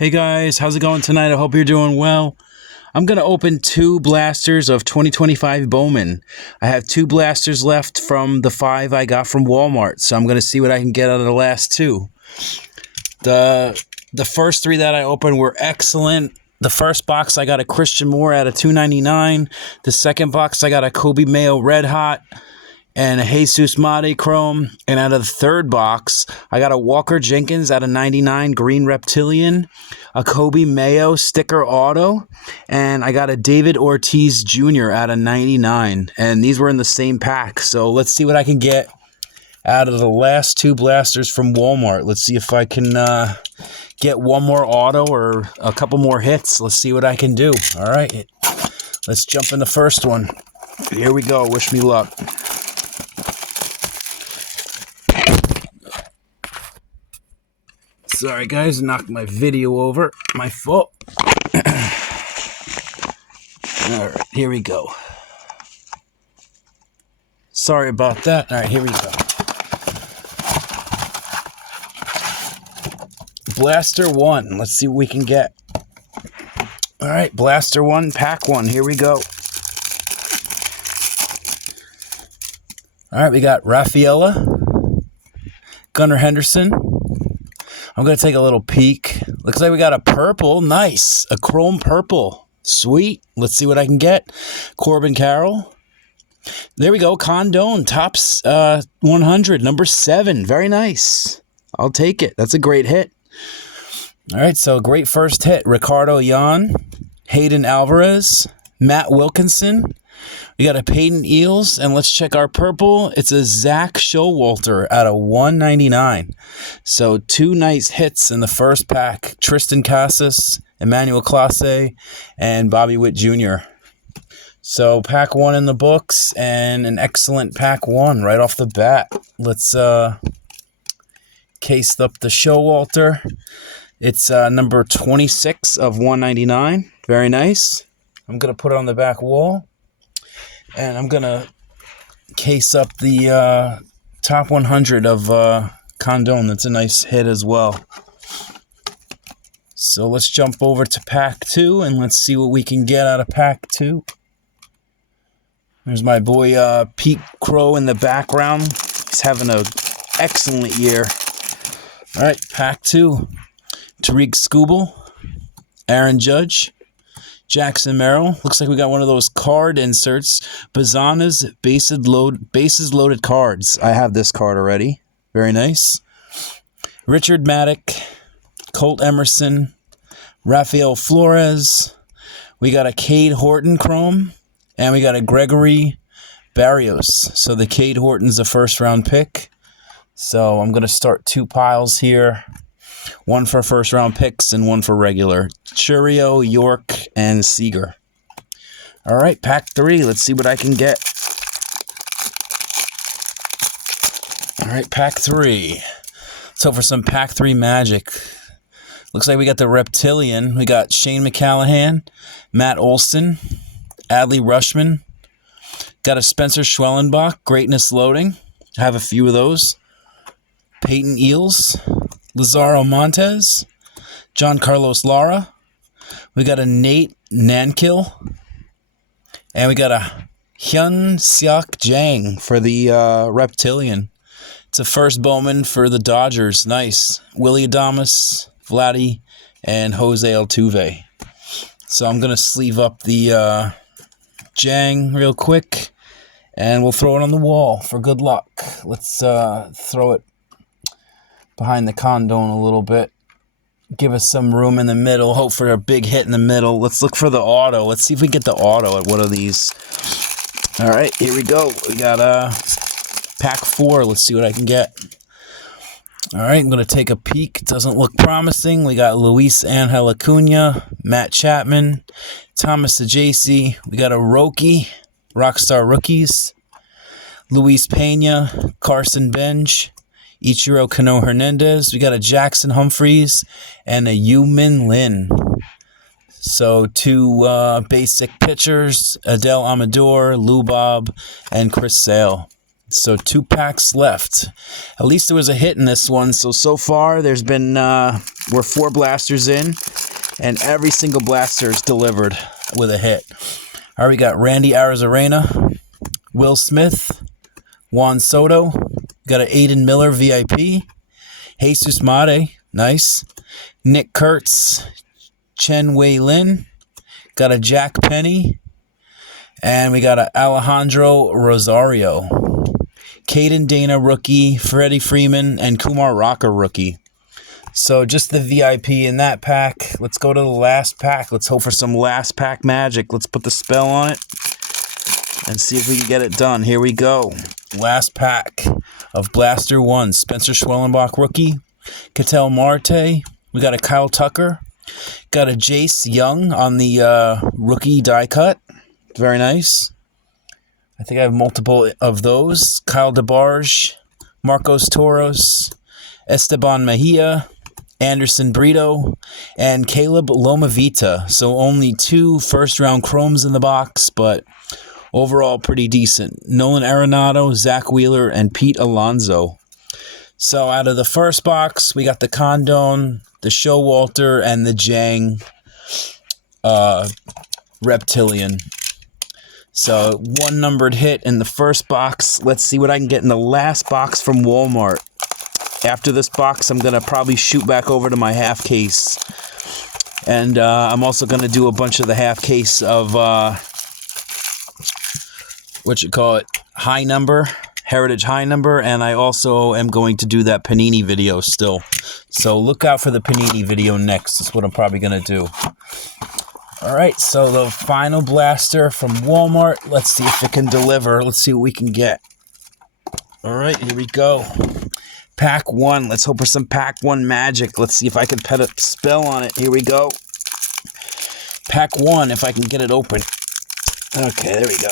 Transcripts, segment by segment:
Hey guys, how's it going tonight? I hope you're doing well. I'm going to open 2 blasters of 2025 Bowman. I have 2 blasters left from the 5 I got from Walmart, so I'm going to see what I can get out of the last 2. The first 3 that I opened were excellent. The first box I got a Christian Moore out of $2.99. The second box I got a Kobe Mayo Red Hot and a Jesus Mate Chrome. And out of the third box, I got a Walker Jenkins out of 99 Green Reptilian, a Kobe Mayo Sticker Auto, and I got a David Ortiz Jr. out of 99. And these were in the same pack. So let's see what I can get out of the last 2 blasters from Walmart. Let's see if I can get one more auto or a couple more hits. Let's see what I can do. All right, let's jump in the first one. Here we go. Wish me luck. Sorry guys, knocked my video over. My fault. Alright, here we go. Sorry about that. Alright, here we go. Blaster 1. Let's see what we can get. Alright, Blaster 1, Pack 1. Here we go. Alright, we got Rafaela, Gunnar Henderson. I'm going to take a little peek. Looks like we got a purple. Nice. A chrome purple. Sweet. Let's see what I can get. Corbin Carroll. There we go. Condone. Tops 100. Number 7. Very nice. I'll take it. That's a great hit. All right. So great first hit. Ricardo Yan. Hayden Alvarez. Matt Wilkinson. We got a Peyton Eels, and let's check our purple. It's a Zach Showalter out of 199. So 2 nice hits in the first pack. Tristan Casas, Emmanuel Clase, and Bobby Witt Jr. So pack 1 in the books, and an excellent pack 1 right off the bat. Let's case up the Showalter. It's number 26 of 199. Very nice. I'm going to put it on the back wall. And I'm going to case up the top 100 of Condone. That's a nice hit as well. So let's jump over to pack 2 and let's see what we can get out of pack 2. There's my boy Pete Crow in the background. He's having an excellent year. All right, pack 2. Tariq Skubal, Aaron Judge, Jackson Merrill. Looks like we got one of those card inserts. Bazana's bases loaded cards. I have this card already. Very nice. Richard Maddock, Colt Emerson, Rafael Flores. We got a Cade Horton Chrome, and we got a Gregory Barrios. So the Cade Horton's a first-round pick. So I'm going to start 2 piles here. 1 for first-round picks and 1 for regular. Churio, York, and Seager. All right, pack 3. Let's see what I can get. All right, pack 3. Let's hope for some pack 3 magic. Looks like we got the Reptilian. We got Shane McCallahan, Matt Olson, Adley Rushman. Got a Spencer Schwellenbach, Greatness Loading. I have a few of those. Peyton Eels. Lazaro Montez, John Carlos Lara. We got a Nate Nankill. And we got a Hyun Seok Jang for the Reptilian. It's a first Bowman for the Dodgers. Nice. Willie Adames, Vladdy, and Jose Altuve. So I'm going to sleeve up the Jang real quick. And we'll throw it on the wall for good luck. Let's throw it behind the Condone a little bit. Give us some room in the middle. Hope for a big hit in the middle. Let's look for the auto. Let's see if we get the auto at one of these. All right, here we go. We got pack 4. Let's see what I can get. All right, I'm going to take a peek. It doesn't look promising. We got Luis Angel Acuna, Matt Chapman, Thomas Ajacey. We got a Roki, Rockstar Rookies, Luis Pena, Carson Benj, Ichiro Kano Hernandez. We got a Jackson Humphreys and a Yu-Min Lin. So 2 basic pitchers, Adele Amador, Lou Bob, and Chris Sale. So 2 packs left. At least there was a hit in this one. So far there's been, we're 4 blasters in, and every single blaster is delivered with a hit. All right, we got Randy Arozarena, Will Smith, Juan Soto, got an Aiden Miller VIP, Jesus Mate, nice, Nick Kurtz, Chen Wei Lin, got a Jack Penny, and we got a Alejandro Rosario, Caden Dana rookie, Freddie Freeman, and Kumar Rocker rookie. So just the VIP in that pack. Let's go to the last pack. Let's hope for some last pack magic. Let's put the spell on it and see if we can get it done. Here we go. Last pack of Blaster 1. Spencer Schwellenbach rookie, Ketel Marte. We got a Kyle Tucker. Got a Jace Young on the rookie die cut. Very nice. I think I have multiple of those. Kyle DeBarge, Marcos Toros, Esteban Mejia, Anderson Brito, and Caleb Lomavita. So only 2 first-round chromes in the box, but overall pretty decent. Nolan Arenado, Zach Wheeler, and Pete Alonso. So out of the first box, we got the Condon, the Showalter, and the Jang Reptilian. So 1 numbered hit in the first box. Let's see what I can get in the last box from Walmart. After this box, I'm going to probably shoot back over to my half case. And I'm also going to do a bunch of the half case of, high number, Heritage High Number. And I also am going to do that Panini video still. So look out for the Panini video next. That's what I'm probably going to do. All right, so the final blaster from Walmart. Let's see if it can deliver. Let's see what we can get. All right, here we go. Pack 1. Let's hope for some Pack 1 magic. Let's see if I can put a spell on it. Here we go. Pack 1, if I can get it open. Okay, there we go.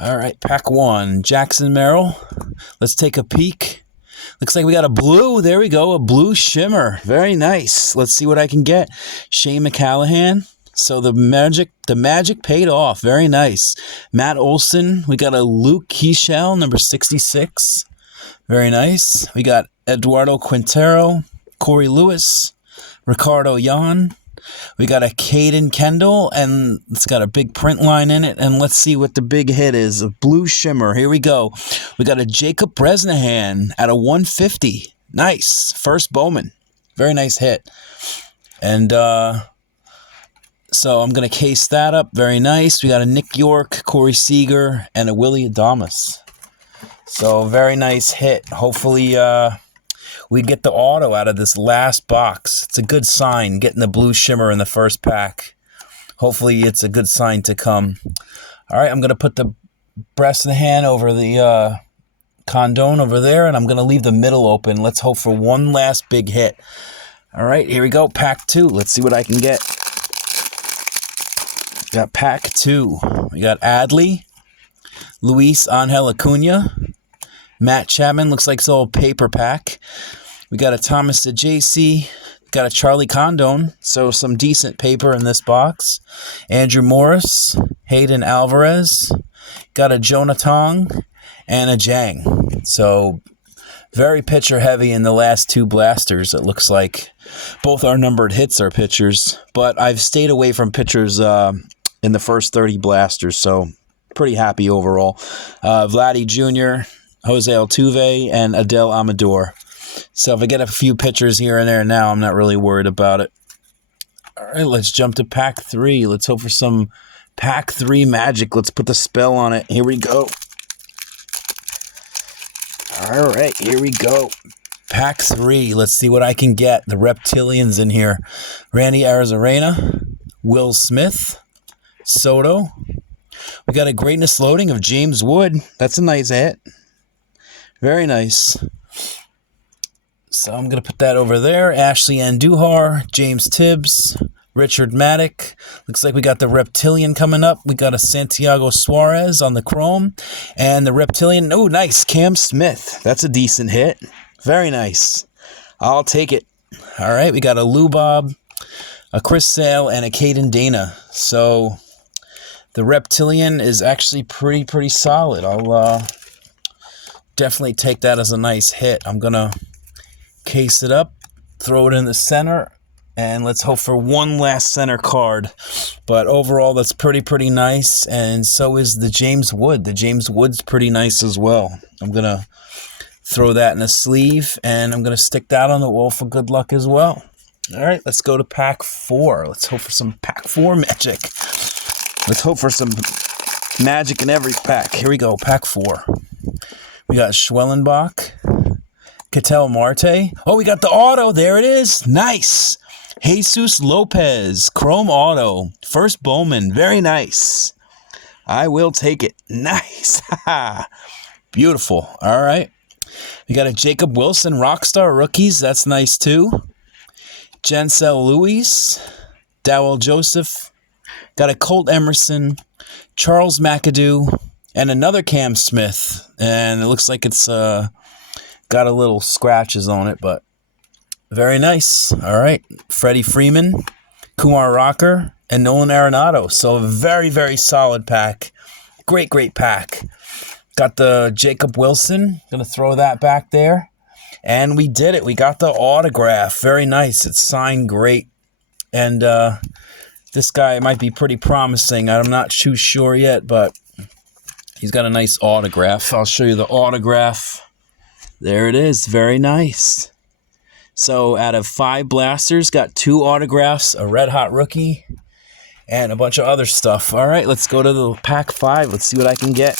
All right, Pack 1. Jackson Merrill. Let's take a peek. Looks like we got a blue. There we go. A blue shimmer. Very nice. Let's see what I can get. Shane McCallahan. So the magic paid off. Very nice. Matt Olson. We got a Luke Keishel, number 66. Very nice. We got Eduardo Quintero, Corey Lewis, Ricardo Yan. We got a Caden Kendall, and it's got a big print line in it. And let's see what the big hit is. A blue shimmer. Here we go. We got a Jacob Bresnahan at a 150. Nice. First Bowman. Very nice hit. And so I'm going to case that up. Very nice. We got a Nick York, Corey Seager, and a Willie Adamas. So very nice hit. Hopefully we get the auto out of this last box. It's a good sign, getting the blue shimmer in the first pack. Hopefully it's a good sign to come. All right, I'm going to put the Bresnahan over the Condon over there, and I'm going to leave the middle open. Let's hope for one last big hit. All right, here we go. Pack 2. Let's see what I can get. Got Pack 2. We got Adley, Luis Angel Acuna, Matt Chapman. Looks like it's all paper pack. We got a Thomas JC. Got a Charlie Condon. So some decent paper in this box. Andrew Morris, Hayden Alvarez. Got a Jonah Tong and a Jang. So very pitcher heavy in the last 2 blasters. It looks like both our numbered hits are pitchers, but I've stayed away from pitchers in the first 30 blasters, so pretty happy overall. Vladdy Jr., Jose Altuve, and Adel Amador. So if I get a few pitchers here and there now, I'm not really worried about it. All right, let's jump to Pack 3. Let's hope for some Pack 3 magic. Let's put the spell on it. Here we go. All right, here we go. Pack 3. Let's see what I can get. The Reptilians in here. Randy Arozarena, Will Smith, Soto. We got a greatness loading of James Wood. That's a nice hit. Very nice. So I'm going to put that over there. Ashley Andujar, James Tibbs, Richard Maddock. Looks like we got the Reptilian coming up. We got a Santiago Suarez on the chrome. And the Reptilian, oh, nice, Cam Smith. That's a decent hit. Very nice. I'll take it. All right, we got a Lou Bob, a Chris Sale, and a Caden Dana. So the Reptilian is actually pretty solid. I'll definitely take that as a nice hit. I'm going to case it up, throw it in the center, and let's hope for one last center card. But overall, that's pretty nice, and so is the James Wood. The James Wood's pretty nice as well. I'm going to throw that in a sleeve, and I'm going to stick that on the wall for good luck as well. All right, let's go to pack 4. Let's hope for some pack 4 magic. Let's hope for some magic in every pack. Here we go, pack 4. We got Schwellenbach, Ketel Marte. Oh, we got the auto. There it is. Nice. Jesus Lopez, Chrome Auto. First Bowman. Very nice. I will take it. Nice. Beautiful. All right. We got a Jacob Wilson, Rockstar Rookies. That's nice too. Jansel Lewis, Dowell Joseph. Got a Colt Emerson, Charles McAdoo, and another Cam Smith. And it looks like it's got a little scratches on it, but very nice. All right. Freddie Freeman, Kumar Rocker, and Nolan Arenado. So a very solid pack. Great pack. Got the Jacob Wilson. Going to throw that back there. And we did it. We got the autograph. Very nice. It's signed great. And this guy might be pretty promising. I'm not too sure yet, but he's got a nice autograph. I'll show you the autograph. There it is. Very nice. So out of 5 blasters, got 2 autographs, a red hot rookie, and a bunch of other stuff. All right, let's go to the pack 5. Let's see what I can get.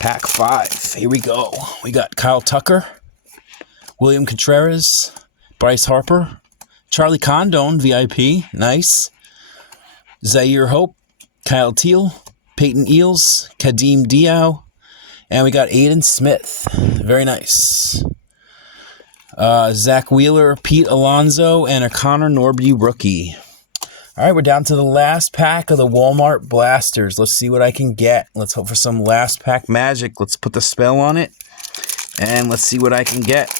Pack 5. Here we go. We got Kyle Tucker, William Contreras, Bryce Harper, Charlie Condon, VIP. Nice. Zaire Hope, Kyle Teal, Peyton Eales, Kadeem Diao, and we got Aiden Smith. Very nice. Zach Wheeler, Pete Alonso, and a Connor Norby rookie. All right, we're down to the last pack of the Walmart Blasters. Let's see what I can get. Let's hope for some last pack magic. Let's put the spell on it, and let's see what I can get.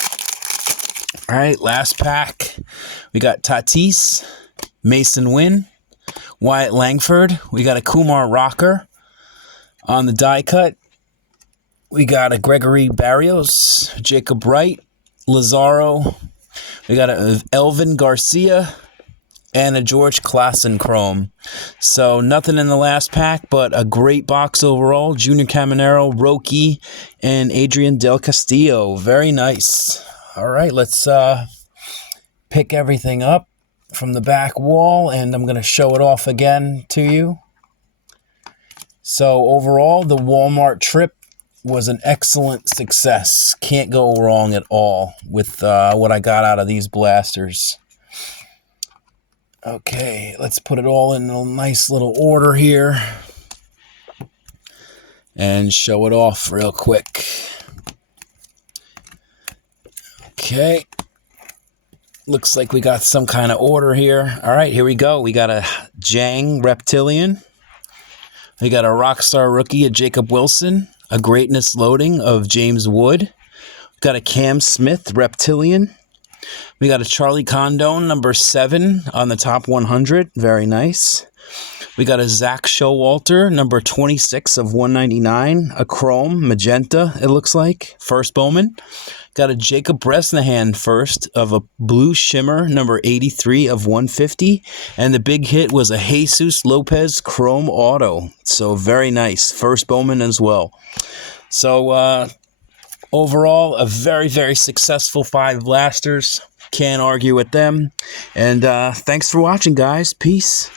All right, last pack. We got Tatis, Mason Wynn, Wyatt Langford. We got a Kumar Rocker on the die cut. We got a Gregory Barrios, Jacob Wright, Lazaro. We got a Elvin Garcia and a George Klassen Chrome. So nothing in the last pack, but a great box overall. Junior Caminero, Roki, and Adrian Del Castillo. Very nice. All right, let's pick everything up from the back wall, and I'm going to show it off again to you. So overall, the Walmart trip was an excellent success. Can't go wrong at all with what I got out of these blasters. Okay, let's put it all in a nice little order here and show it off real quick. Okay, looks like we got some kind of order here. All right, here we go. We got a Jang Reptilian. We got a Rockstar Rookie, a Jacob Wilson. A Greatness Loading of James Wood. We got a Cam Smith Reptilian. We got a Charlie Condon, number 7 on the top 100. Very nice. We got a Zach Showalter, number 26 of 199. A Chrome, Magenta, it looks like. First Bowman. Got a Jacob Bresnahan first of a Blue Shimmer, number 83 of 150. And the big hit was a Jesus Lopez Chrome Auto. So very nice. First Bowman as well. So overall, a very successful 5 blasters. Can't argue with them. And thanks for watching, guys. Peace.